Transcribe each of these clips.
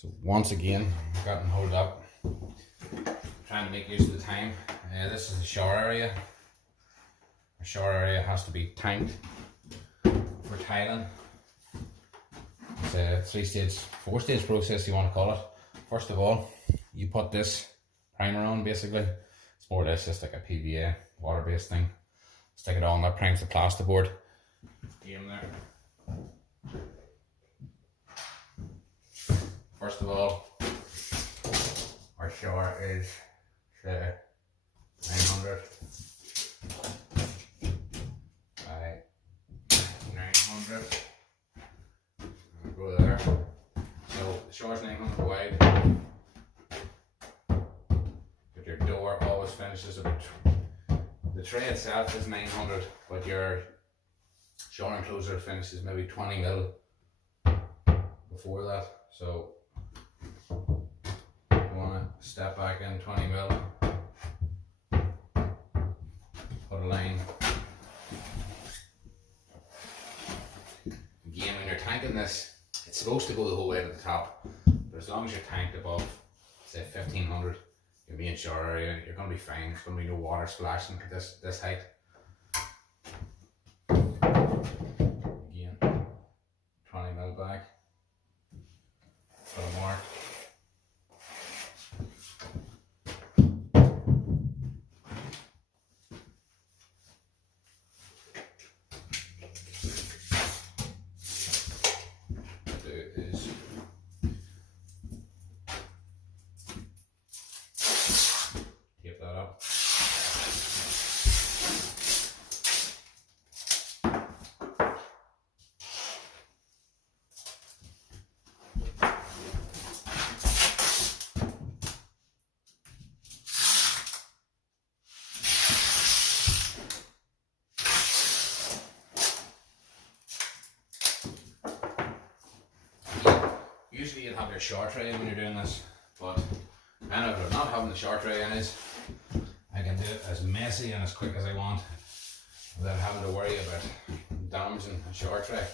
So once again, I've got them hold up. I'm trying to make use of the time. This is the shower area. The shower area has to be tanked for tiling. It's a 3-stage, 4-stage process you want to call it. First of all, you put this primer on basically. It's more or less just like a PVA water-based thing. Stick it on, that primes the plasterboard. Game there. First of all, our shower is 900 by 900. I'll go there. So the shower's 900 wide. But your door always finishes about. The tray itself is 900, but your shower enclosure finishes maybe 20 mil before that. So you want to step back in 20 mil, put a line. Again, when you're tanking this, it's supposed to go the whole way to the top, but as long as you're tanked above, say 1500, your main shower area, you're going to be fine. There's going to be no water splashing at this height. Again, 20 mil back. Put a mark. What do is tape that up. Usually you'd have your shower tray when you're doing this, but I know if I'm not having the shower tray in it, I can do it as messy and as quick as I want without having to worry about damaging a shower tray.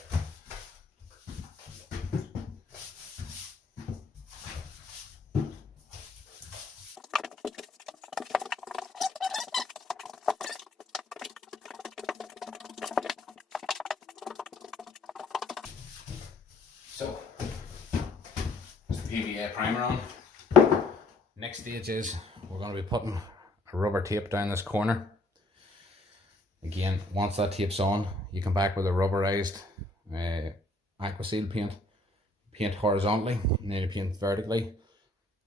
So, there's the PVA primer on. Next stage is we're going to be putting a rubber tape down this corner. Again, once that tape's on, you come back with a rubberized Aquaseal paint horizontally, and then you paint vertically.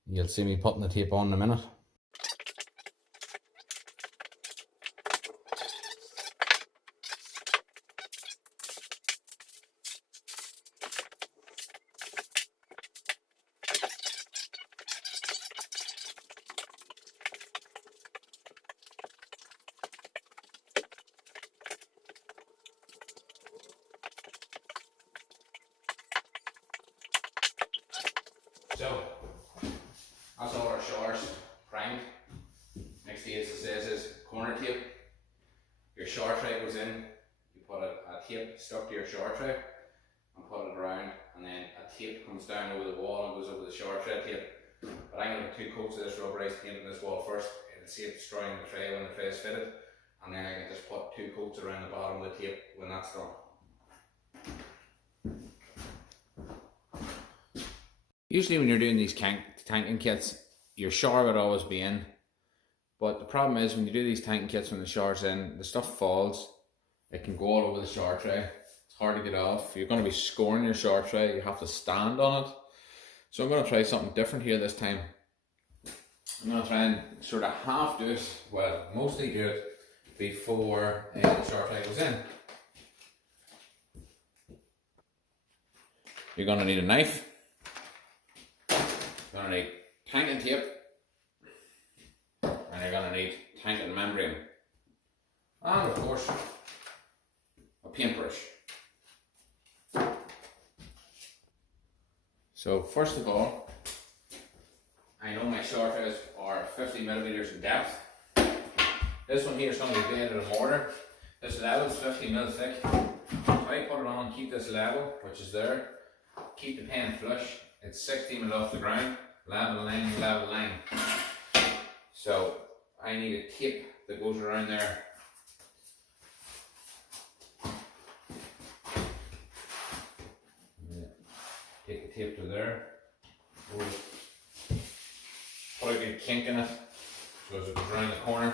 You'll see me putting the tape on in a minute. So, that's all our showers primed. Next stage, it says, is corner tape. Your shower tray goes in, you put a tape stuck to your shower tray and put it around, and then a tape comes down over the wall and goes over the shower tray tape. But I'm going to put 2 coats of this rubberized paint on this wall first. It'll save destroying the tray when the tray is fitted, and then I can just put 2 coats around the bottom of the tape when that's done. Usually when you're doing these tanking kits, your shower would always be in. But the problem is when you do these tanking kits when the shower's in, the stuff falls. It can go all over the shower tray. It's hard to get off. You're going to be scoring your shower tray. You have to stand on it. So I'm going to try something different here this time. I'm going to try and sort of half do it, well, mostly do it before the shower tray goes in. You're going to need a knife. You're going to need tanking tape, and you're going to need tanking membrane, and of course a paintbrush. So first of all, I know my shower trays are 50 millimeters in depth. This one here is going to be blended in mortar. This level is 50 mil thick. So I put it on, keep this level, which is there, keep the pen flush. it's 16 off the ground, level line, level line. So I need a tape that goes around there. Take the tape to there, put a good kink in it so as it goes around the corner.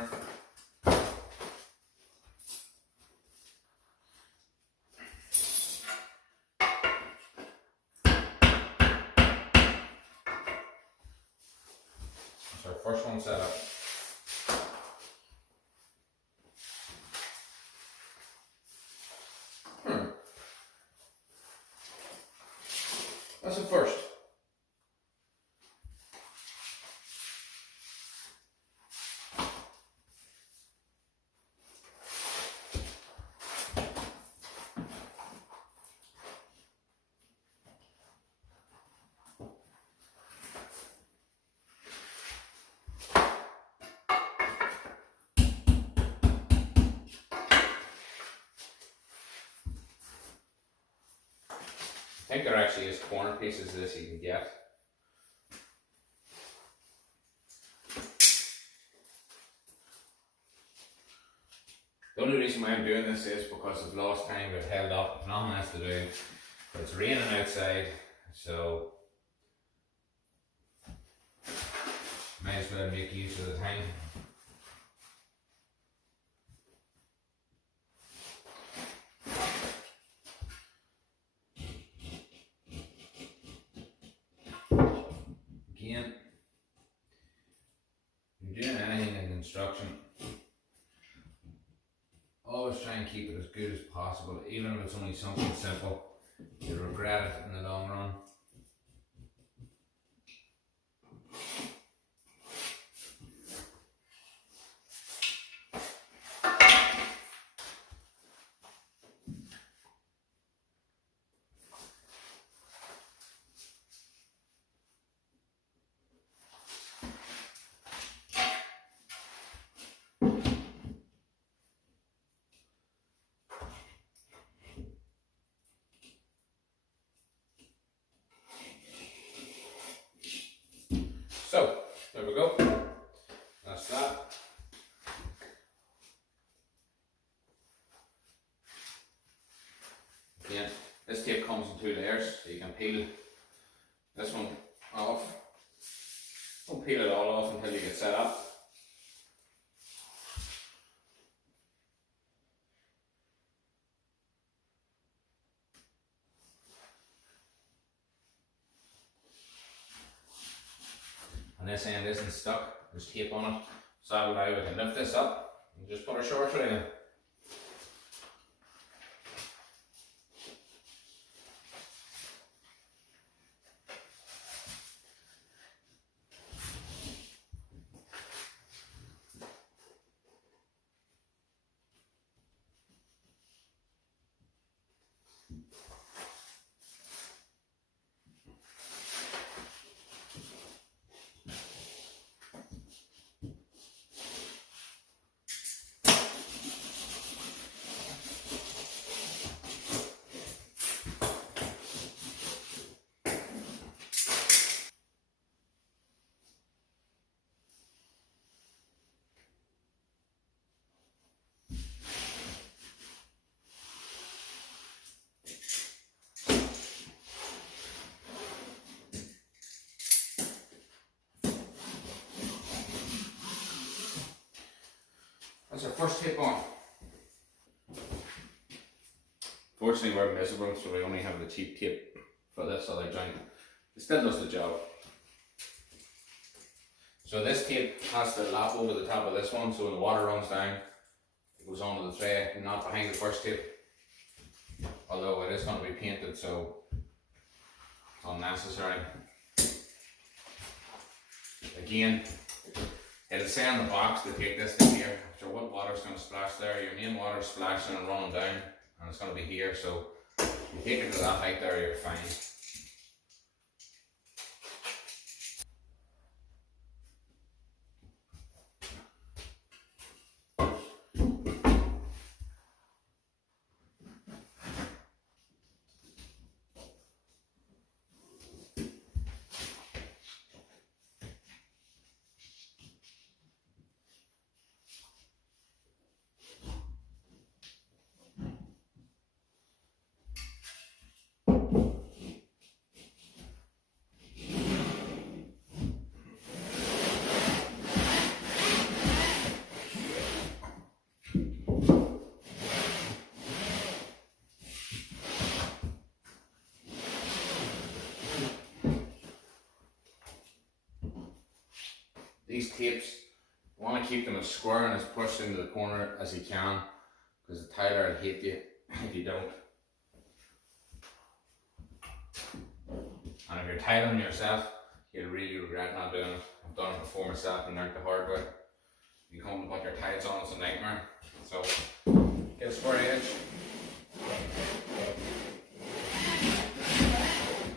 That's our first one set up. That's the first. I think there actually is corner pieces of this you can get. The only reason why I'm doing this is because of last time got held up, nothing else to do. But it's raining outside, so might as well make use of the time. Again, if you're doing anything in construction, always try and keep it as good as possible, even if it's only something simple. You'll regret it in the long run. So, there we go. That's that. Again, this tape comes in 2 layers, so you can peel this one off. Don't peel it all off until you get set up. And this end isn't stuck, there's tape on it, so that'll allow we can lift this up and just put our short tray in. That's our first tape on. Fortunately we're miserable, so we only have the cheap tape for this other joint. It still does the job. So this tape has to lap over the top of this one, so when the water runs down, it goes onto the tray, not behind the first tape. Although it is going to be painted, so it's unnecessary. Again, it'll say on the box to take this to here. So what water's going to splash there? Your main water's splashing and running down, and it's going to be here. So you take it to that height there, you're fine. These tapes, you want to keep them as square and as pushed into the corner as you can, because the tiler will hate you if you don't. And if you're tiling yourself, you'll really regret not doing it. I've done it before myself and learned the hard way. You come to put your tiles on, it's a nightmare. So get a square edge,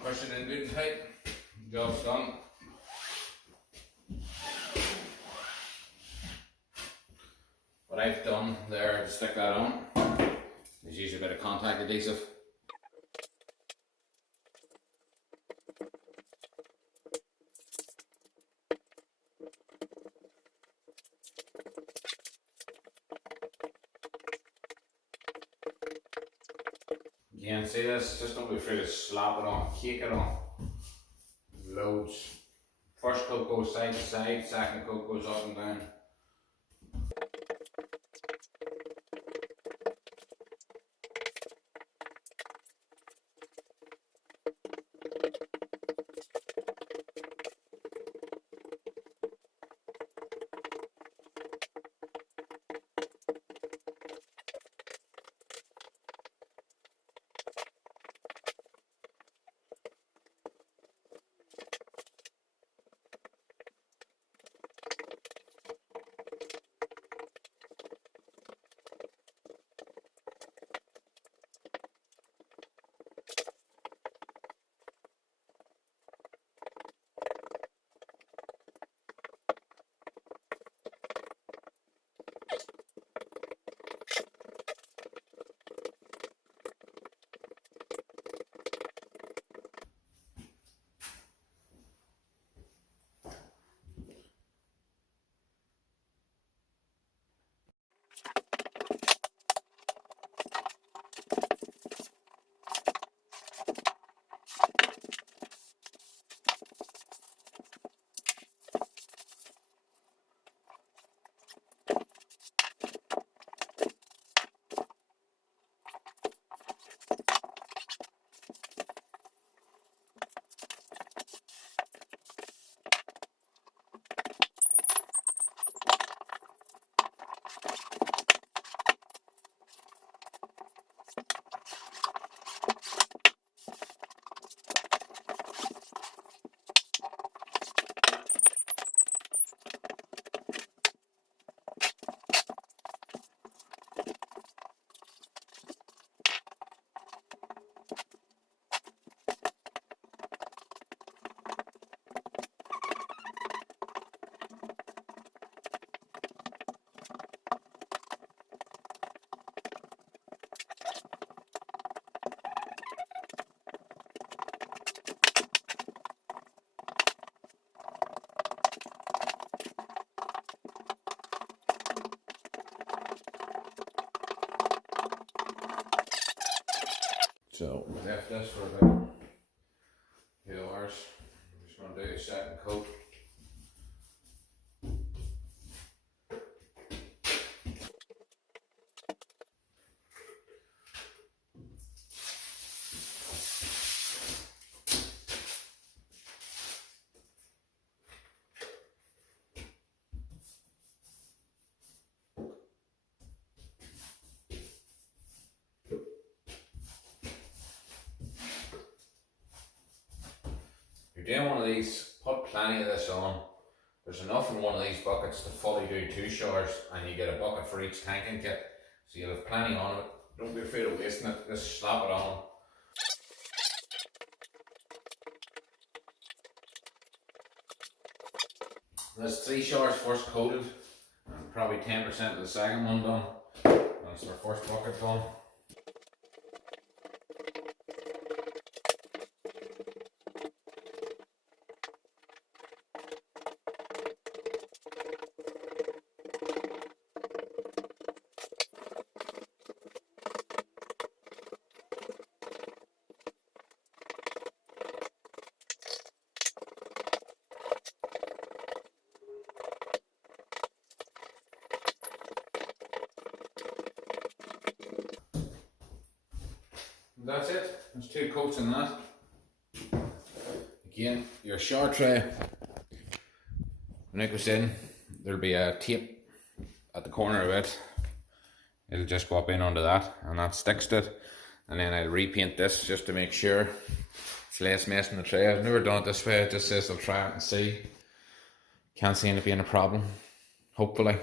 push it in good and tight, job's done. What I've done there to stick that on is use a bit of contact adhesive. Again, see this? Just don't be afraid to slap it on, cake it on. Loads. First coat goes side to side, second coat goes up and down. So we left this for about 2 hours. I'm just going to do a second coat. Doing one of these, put plenty of this on. There's enough in one of these buckets to fully do 2 showers, and you get a bucket for each tanking kit, so you'll have plenty on it. Don't be afraid of wasting it, just slap it on. There's 3 showers first coated, and probably 10% of the second one done. That's our first bucket done. That's it. There's 2 coats in that. Again, your shower tray when it goes in, there'll be a tape at the corner of it. It'll just go up in onto that, and that sticks to it. And then I'll repaint this just to make sure it's less mess in the tray. I've never done it this way. It just says I'll try it and see. Can't see it being a problem, hopefully.